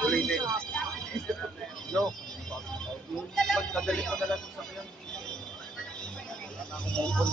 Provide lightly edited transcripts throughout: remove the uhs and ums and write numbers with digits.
Huli din. Joke. Yung pagkagaling ko na lang sa sakyan. Wala na akong move on.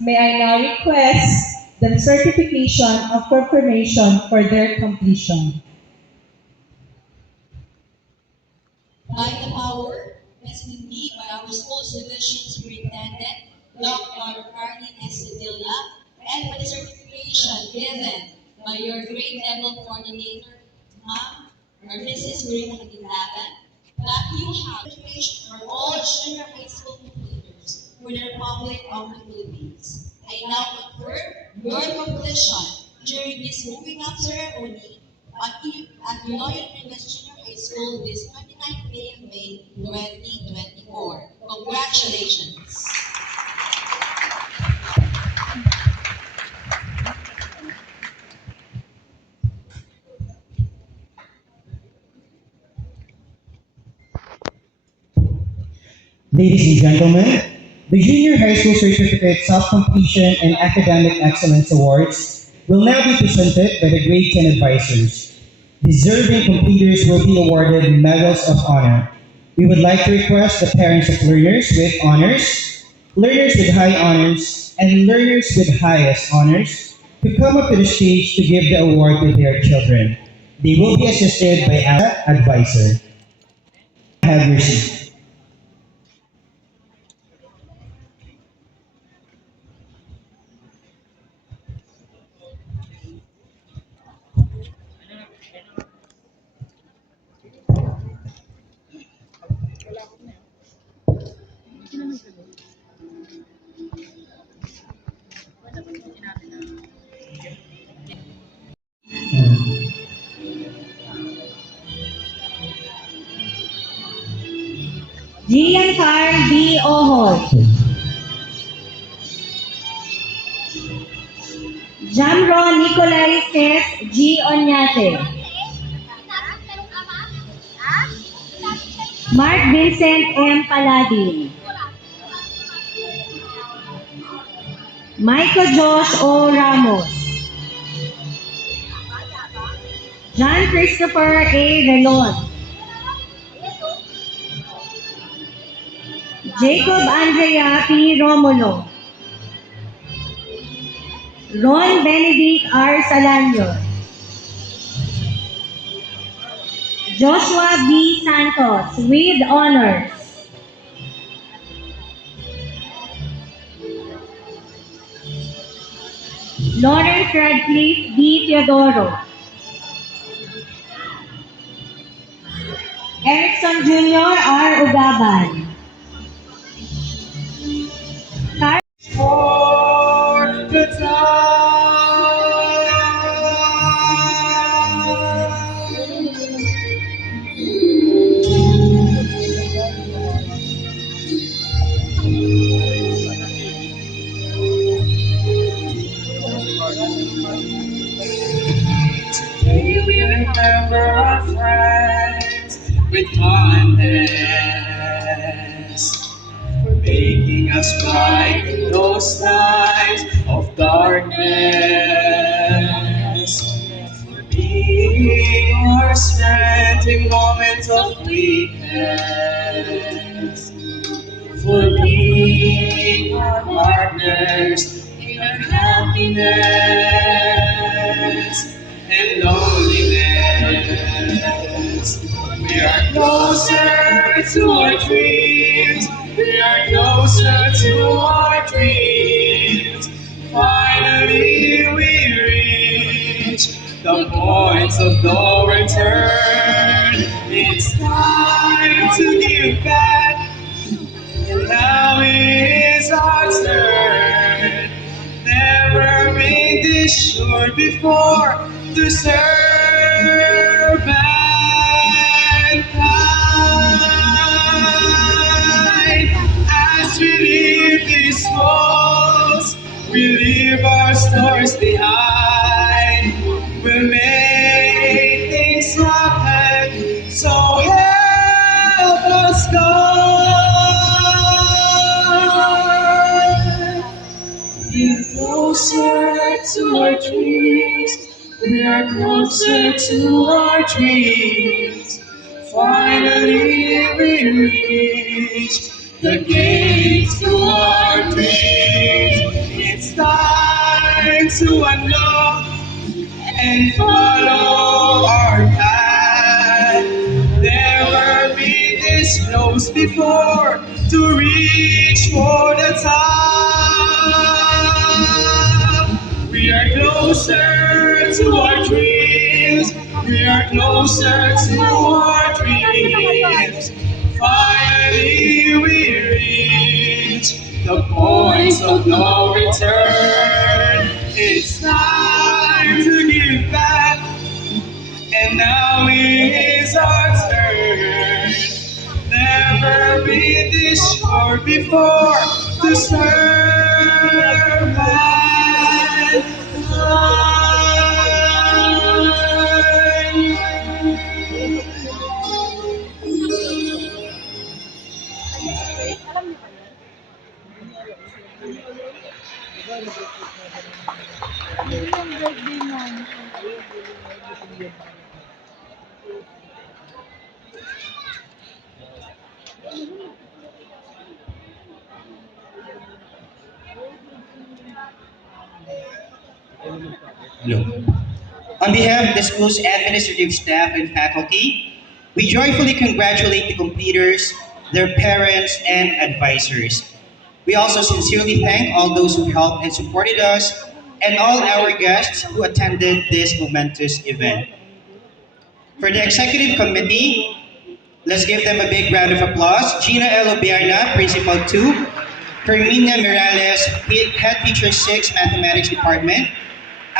May I now request the certification of confirmation for their completion. By the power vested in me by our school's division superintendent, Dr. Carly S. Sedilla, and for the certification given by your grade level coordinator, Ma'am, or Mrs. Marina Aguilaban, that you have certification for all junior high school completers for the Republic of the Philippines. I now confirm your completion during this moving up ceremony at Loyola Pringas Junior High School this 29th day of May 2024. Congratulations! Ladies and gentlemen, the Junior High School Certificate Self-Completion and Academic Excellence Awards will now be presented by the Grade 10 advisors. Deserving completers will be awarded medals of honor. We would like to request the parents of learners with honors, learners with high honors, and learners with highest honors to come up to the stage to give the award to their children. They will be assisted by our advisor. Have your seat. Giancar D. Ohoy. Jamro Nicolay Ses G. Onyate. Mark Vincent M. Paladin. Michael Josh O. Ramos. John Christopher A. Relon. Jacob Andrea P. Romulo. Ron Benedict R. Salanyo. Joshua B. Santos with honors. Lawrence Radcliffe D. Teodoro. Erickson Jr. R. Ugaban. For the time. Today we remember our friends with kindness, for making us bright in those nights of darkness, for being our strength in moments of weakness, for being our partners in our happiness and loneliness. We are closer to our dreams. We are closer to our dreams. point of no return. It's time to give back, and now is our turn. Never been this sure before to serve mankind. As we leave these walls, we leave our stars behind. We'll make things happen, so help us God. We are closer to our dreams. We are closer to our dreams. Finally we reach the gates to our dreams. It's time to unlock and follow our path. Never been this close before to reach for the top. We are closer to our dreams. We are closer to our dreams. Finally we reach the point of no return. It's time to give back, and now is our turn. Never been this sure before to serve mankind. Hello. On behalf of the school's administrative staff and faculty, we joyfully congratulate the completers, their parents, and advisors. We also sincerely thank all those who helped and supported us, and all our guests who attended this momentous event. For the executive committee, let's give them a big round of applause. Gina L. Obiarna, Principal 2, Carmina Morales, Head Teacher 6, Mathematics Department,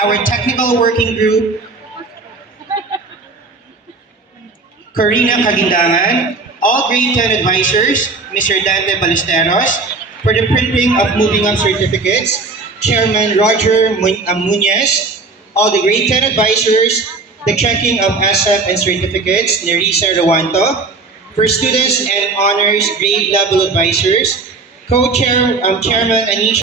our technical working group, Corina Kagindangan, all grade 10 advisors, Mr. Dante Ballesteros, for the printing of moving up certificates, Chairman Roger Munez, all the grade 10 advisors, the checking of ASAP and certificates, Nerissa Rawanto, for students and honors grade level advisors, co-chair, Chairman Anisha.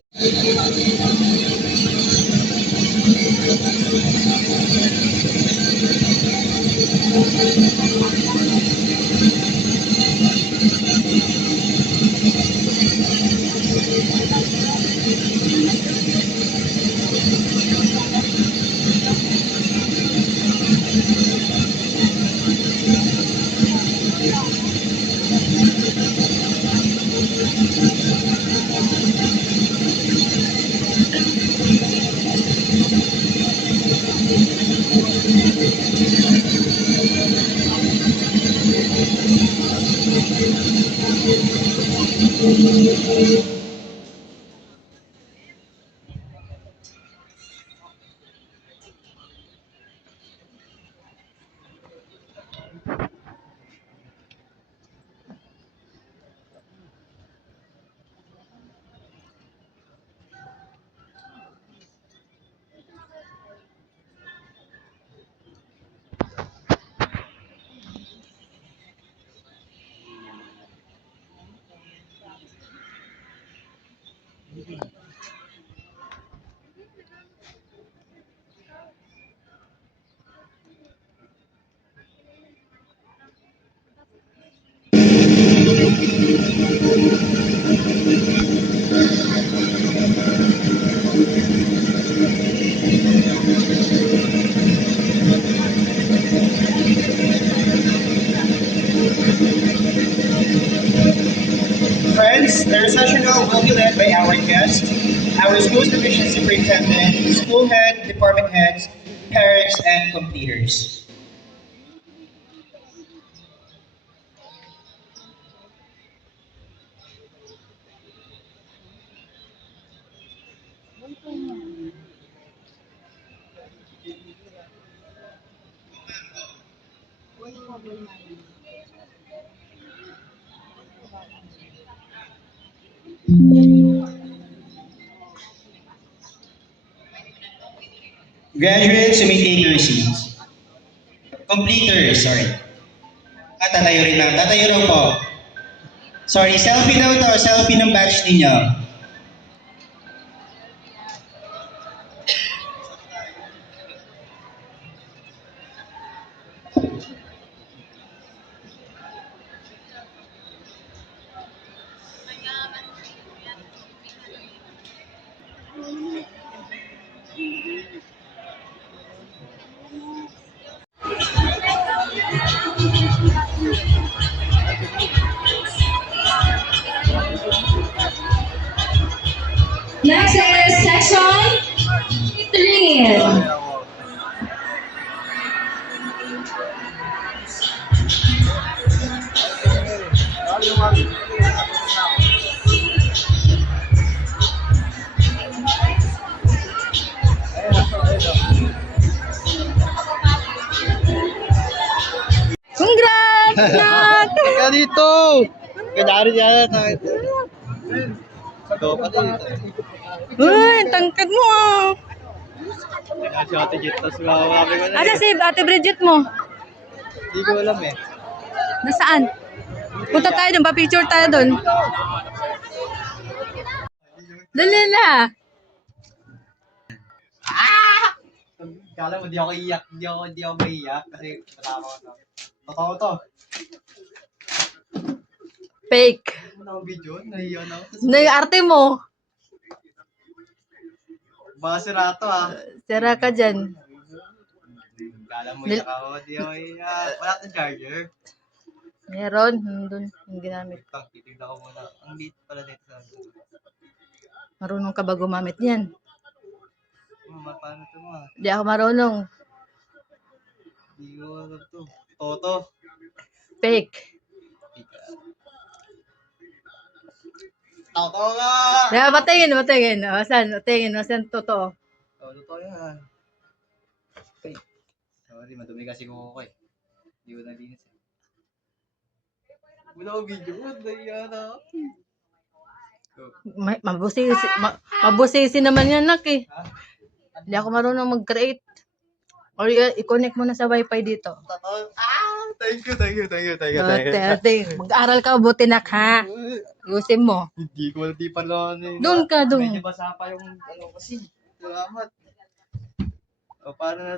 Friends, the recessional will be led by our guest, our school's division superintendent, school head, department heads, parents, and completers. Graduates who may take your seats. Completers, sorry. Tatayo rin lang. Tatayo rin po. Sorry, selfie daw to. Selfie ng batch ninyo. Next is section 3. Congrats, Nak! Kaya dito! Kanyari niya na. Ito pa dito. Uy, tangkad mo ah. Kaya si Ate Jet, tapos mawawabi ko na. Asa si Ate Bridget mo? Hindi ko alam eh. Nasaan? Punta tayo dun, pa-picture tayo dun. Dali na. Kala mo, di ako iyak. Di ako maiyak kasi matama ko to. Totoo to. Fake. Ano na akong video? Nahiya na ako. Na yung arte mo. Baka sira to ah. Sira ka dyan. Kala mo iyak ako, di ako iyak. Wala tayong charger. Meron. Doon yung ginamit. Titignan ko muna. Ang liit pala nito sa akin. Marunong ka ba gumamit niyan? Paano ito mo? Di ako marunong. Hindi ko alam to. Toto. Fake. Toto nga! Kaya batingin. O, saan totoo? Toto yan. Sorry, madumi kasi ko eh. Hindi ko nalinis eh. Wala akong video. Nahiya na ako. Mabusisi naman yan, Nak eh. Hindi ako marunong mag-create. Or i-connect mo na sa wifi dito. Toto. Thank you. Mag-aral ka, buti Nak ha. Ayusin mo. Hindi ko di pa lang. Doon ka, doon. Medyo basa pa yung ano kasi. Salamat. O paano na